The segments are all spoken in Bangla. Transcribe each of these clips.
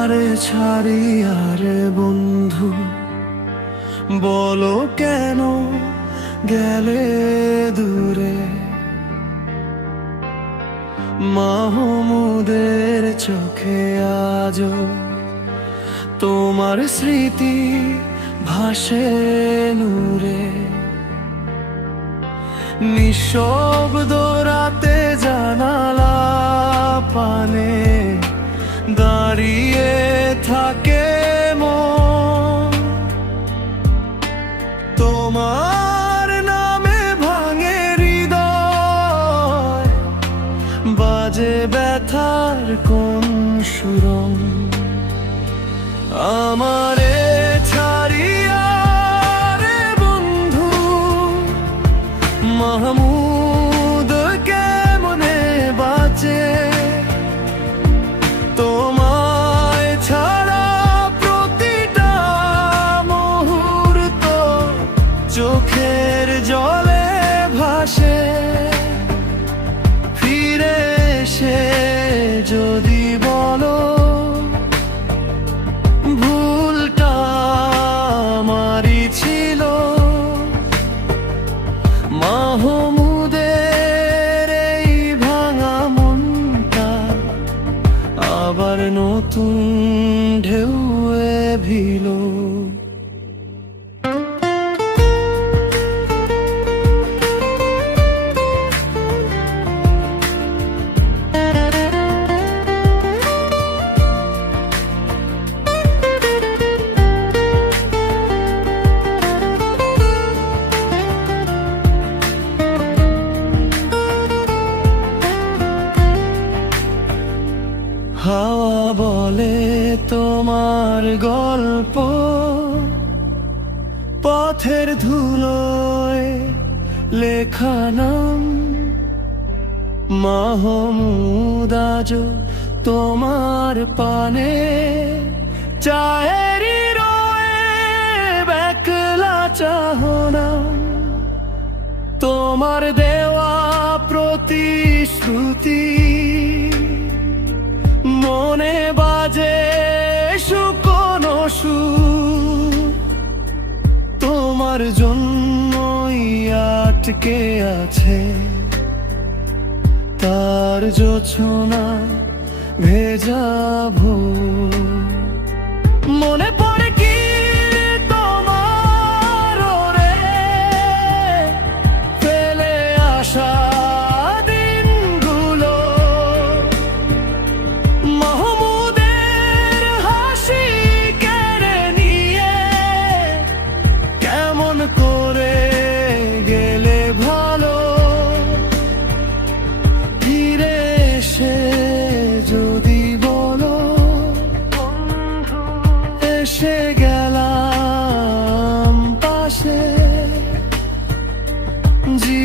তোমারে ছাড়ি আরে বন্ধু, বলো কেন গেলে দূরে? মাহমুদের চোখে আজ তোমার স্মৃতি ভাসে নূরে। নিঃশব্দ রাতে জানালা তোমার যদি বলো ভুলটা আমারই ছিল। মাহমুদের এই ভাঙা মনটা আবার নতুন ঢেউয়ে ভিল। হাওয়া বলে তোমার গল্প। পথের ধুলোয় লেখা নাম, মাহমুদ আজ তোমার পানে। চায়েরি রয়ে বেকলা চাহনা, তোমার দেওয়া প্রতিশ্রুতি তোমার জন্যই আটকে আছে। তার জোছনা ভেজা ভো মনে পড়ে কি তোমার রে ফেলে আসা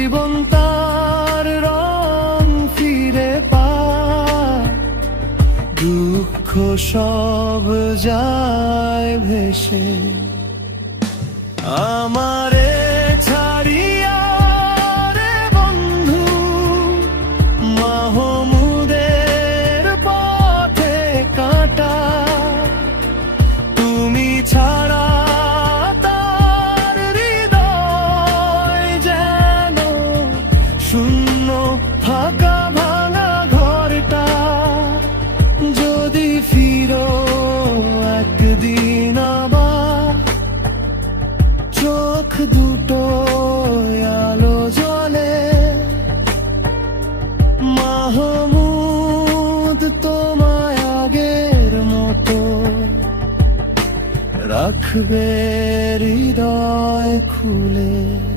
জীবন তার রং ফিরে পায় দুঃখ সব যায় ভেসে। আমারে রাখবে হৃদয় খুলে।